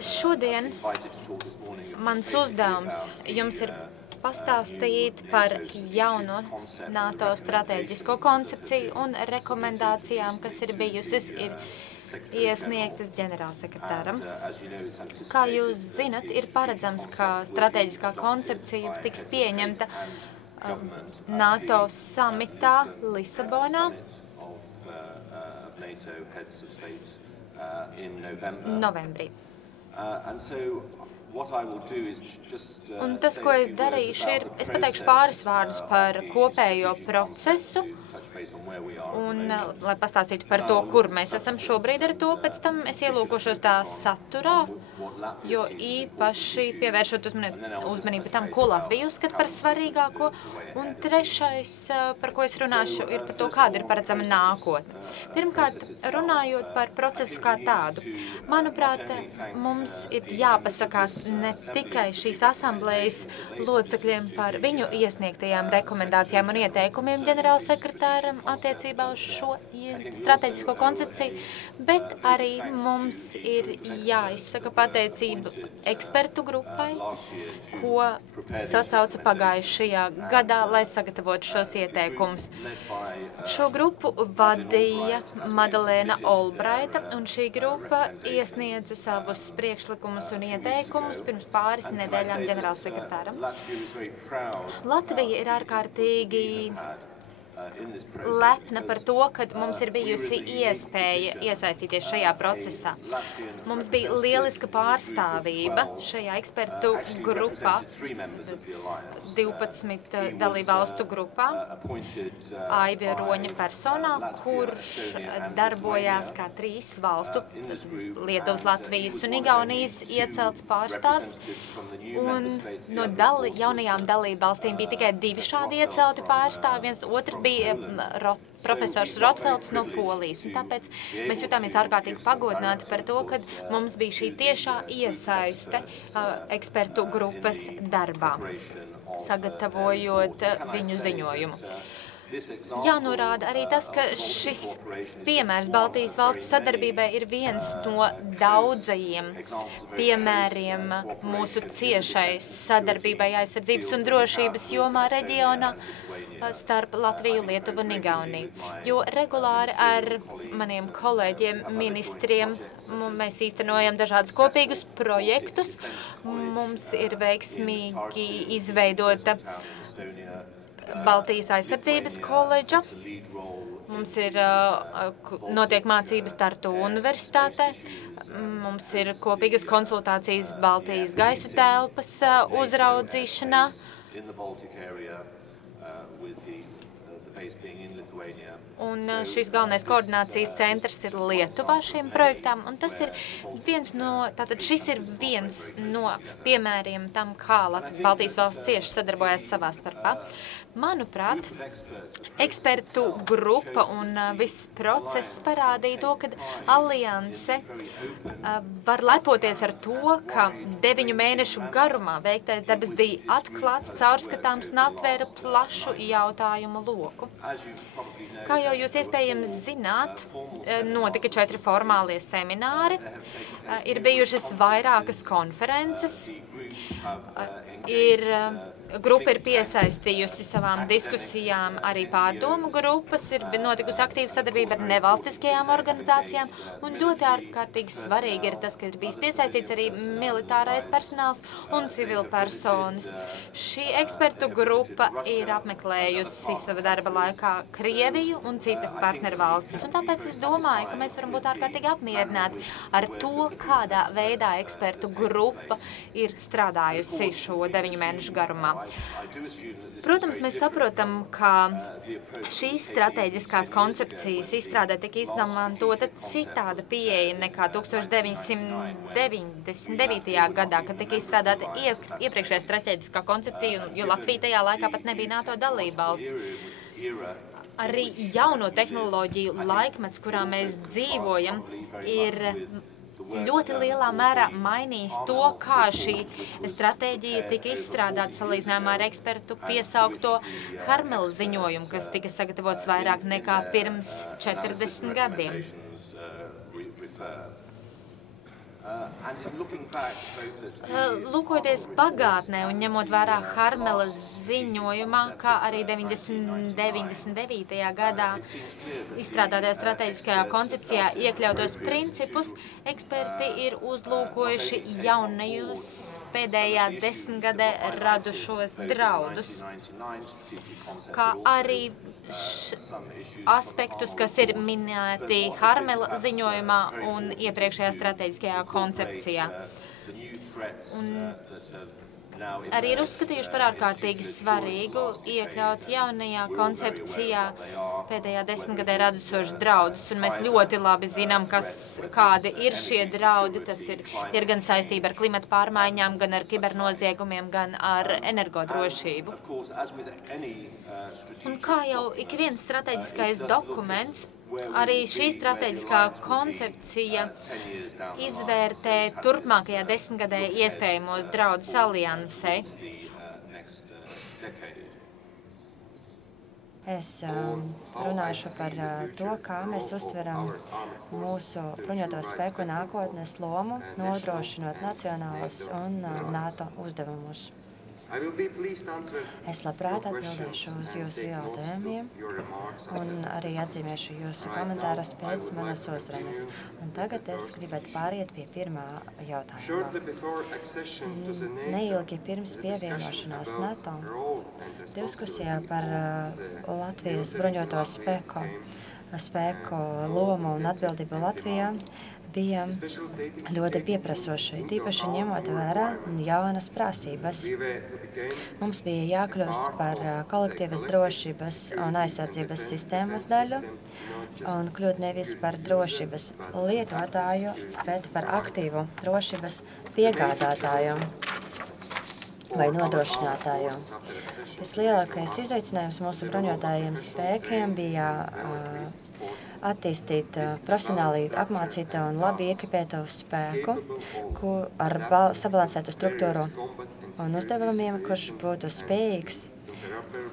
Šodien mans uzdevums jums ir pastāstīt par jauno NATO stratēģisko koncepciju un rekomendācijām, kas ir bijusies, ir iesniegtas ģenerālsekretāram. Kā jūs zinat, ir paredzams, ka stratēģiskā koncepcija tiks pieņemta NATO samitā Lisabonā novembrī. Un tas, ko es darīšu, ir, es pateikšu pāris vārdus par kopējo procesu, un, lai pastāstītu par to, kur mēs esam šobrīd ar to, pēc tam es ielūkošos tā saturā, jo īpaši pievēršot uzmanību tam, ko Latvija uzskata par svarīgāko, un trešais, par ko es runāšu, ir par to, kāda ir paredzama nākotne. Pirmkārt, runājot par procesu kā tādu, manuprāt, mums ir jāpasakās ne tikai šīs asamblējas locekļiem par viņu iesniegtajām rekomendācijām un ieteikumiem ģenerālsekretāram attiecībā uz šo strateģisko koncepciju, bet arī mums ir jāizsaka pateicība ekspertu grupai, ko sasauca pagājušajā gadā, lai sagatavotu šos ieteikumus. Šo grupu vadīja Madalēna Olbraita, un šī grupa iesniedza savus priekšlikumus un ieteikumus pirms pāris nedēļām ģenerālsekretāram. Latvija ir ārkārtīgi lepna par to, ka mums ir bijusi iespēja iesaistīties šajā procesā. Mums bija lieliska pārstāvība šajā ekspertu grupā, 12 dalībvalstu grupā, Aivi Roņa personā, kurš darbojās kā 3 valstu, Lietuvas, Latvijas un Igaunijas iecelts pārstāvs, un no jaunajām dalībvalstīm bija tikai 2 šādi iecelti pārstāvi, viens otrs bija profesors Rotfelds no Polijas, un tāpēc mēs jutāmies ārkārtīgi pagodināti par to, ka mums bija šī tiešā iesaiste ekspertu grupas darbā, sagatavojot viņu ziņojumu. Jānorāda arī tas, ka šis piemērs Baltijas valstu sadarbībai ir viens no daudzajiem piemēriem mūsu ciešai sadarbībai aizsardzības un drošības jomā reģionā starp Latviju, Lietuvu un Igauniju. Jo regulāri ar maniem kolēģiem, ministriem, mēs īstenojam dažādus kopīgus projektus. Mums ir veiksmīgi izveidota Baltijas aizsardzības koledža. Mums ir notiek mācības Tartu universitātē. Mums ir kopīgas konsultācijas Baltijas gaisa telpas uzraudzīšanā. Un šis galvenais koordinācijas centrs ir Lietuvā šiem projektām, un tas ir šis ir viens no piemēriem tam, kā Baltijas valsts cieši sadarbojas savā starpā. Manuprāt, ekspertu grupa un viss process parādīja to, ka alianse var lepoties ar to, ka 9 mēnešu garumā veiktais darbs bija atklāts, caurskatāms un aptvēra plašu jautājumu loku. Kā jau jūs iespējams zināt, notika 4 formālie semināri, ir bijušas vairākas konferences, grupa ir piesaistījusi savām diskusijām arī pārdomu grupas, ir notikusi aktīva sadarbība ar nevalstiskajām organizācijām, un ļoti ārkārtīgi svarīgi ir tas, ka ir bijis piesaistīts arī militārais personāls un civilpersonas. Šī ekspertu grupa ir apmeklējusi sava darba laikā Krieviju un citas partnervalstis, un tāpēc es domāju, ka mēs varam būt ārkārtīgi apmierināti ar to, kādā veidā ekspertu grupa ir strādājusi šo 9 mēnešu garumā. Protams, mēs saprotam, ka šīs stratēģiskās koncepcijas izstrādē tika izmantota citāda pieeja nekā 1999. gadā, kad tika izstrādāta iepriekšējā stratēģiskā koncepcija, jo Latvija tajā laikā pat nebija NATO dalībvalsts. Arī jauno tehnoloģiju laikmets, kurā mēs dzīvojam, ir ļoti lielā mērā mainījis to, kā šī stratēģija tika izstrādāta salīdzinājumā ar ekspertu piesaukto Harmela ziņojumu, kas tika sagatavots vairāk nekā pirms 40 gadiem. Lūkojoties pagātnē un ņemot vērā Harmelas ziņojumā, kā arī 99. gadā izstrādātajā strateģiskajā koncepcijā iekļautos principus, eksperti ir uzlūkojuši jaunajos pēdējā desmitgadē radušos draudus, kā arī aspektus, kas ir minēti Harmela ziņojumā un iepriekšējā strateģiskajā koncepcijā. Un arī ir uzskatījuši par ārkārtīgi svarīgu iekļaut jaunajā koncepcijā pēdējā desmitgadē radušos draudus, un mēs ļoti labi zinām, kādi ir šie draudi. Tas ir gan saistība ar klimata pārmaiņām, gan ar kibernoziegumiem, gan ar energodrošību. Un kā jau ik viens strateģiskais dokuments, arī šī strateģiskā koncepcija izvērtē turpmākajā desmitgadē iespējamos draudus aliansei. Es runāšu par to, kā mēs uztveram mūsu bruņoto spēku nākotnes lomu, nodrošinot nacionālas un NATO uzdevumus. Es labprāt atbildēšu uz jūsu jautājumiem un arī atzīmēšu jūsu komentārus pēc manas uzrunas. Un tagad es gribētu pāriet pie pirmā jautājuma. Neilgi pirms pievienošanās NATO diskusijā par Latvijas bruņoto spēku lomu un atbildību Latvijā bija ļoti pieprasoši, tīpaši ņemot vērā jaunas prasības. Mums bija jākļūst par kolektīvas drošības un aizsardzības sistēmas daļu un kļūt nevis par drošības lietotāju, bet par aktīvu drošības piegādātāju vai nodrošinātāju. Vislielākais izaicinājums mūsu bruņotajiem spēkiem bija attīstīt profesionāli apmācītu un labi ekipētu spēku ar sabalansētu struktūru un uzdevumiem, kurš būtu spējīgs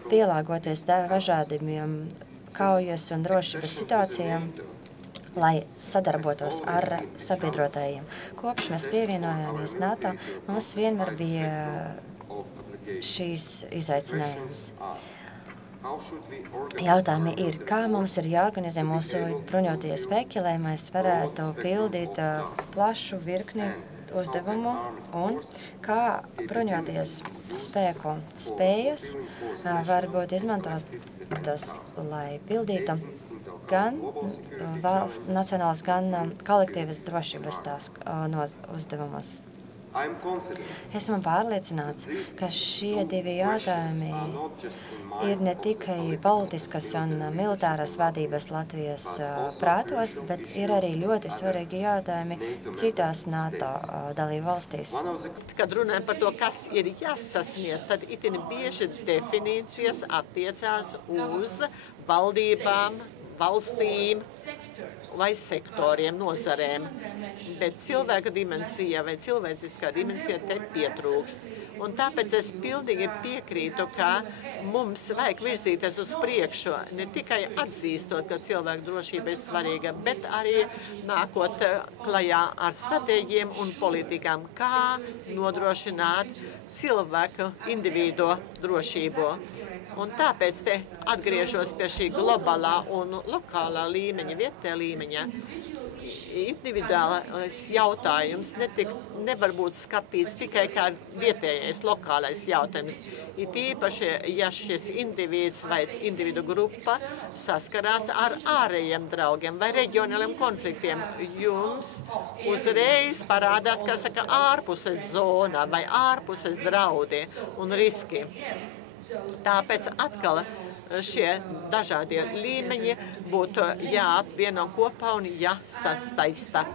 pielāgoties dažādiem kaujas un drošības situācijām, lai sadarbotos ar sabiedrotajiem. Kopš mēs pievienojāmies NATO, mums vienmēr bija šīs izaicinājums. Jautājumi ir, kā mums ir jāorganizē mūsu bruņotie spēki, lai mēs varētu pildīt plašu virkni uzdevumu un kā bruņoties spēku spējas var būt izmantotas, lai pildītu gan nacionālas, gan kolektīvas drošības uzdevumus. Esmu pārliecināts, ka šie divi jautājumi ir ne tikai politiskas un militāras vadības Latvijas prātos, bet ir arī ļoti svarīgi jautājumi citās NATO dalībvalstīs. Kad runājam par to, kas ir jāsasniedz, tad itin bieži definīcijas attiecās uz valdībām, valstīm vai sektoriem, nozarēm, bet cilvēka dimensija vai cilvēciskā dimensija te pietrūkst. Un tāpēc es pildīgi piekrītu, ka mums vajag virzīties uz priekšu, ne tikai atzīstot, ka cilvēka drošība ir svarīga, bet arī nākot klajā ar stratēģiem un politikām, kā nodrošināt cilvēku individu drošību. Un tāpēc te atgriežos pie šī globālā un lokālā līmeņa, vietējā līmeņa. Individuālais jautājums nevar būt skatīts tikai kā vietējais, lokālais jautājums. Ir īpaši, ja šis individs vai individu grupa saskarās ar ārējiem draugiem vai reģionāliem konfliktiem, jums uzreiz parādās, kā saka, ārpuses zona vai ārpuses draudi un riski. Tāpēc atkal šie dažādie līmeņi būtu jāapvieno kopā un jāsastaista.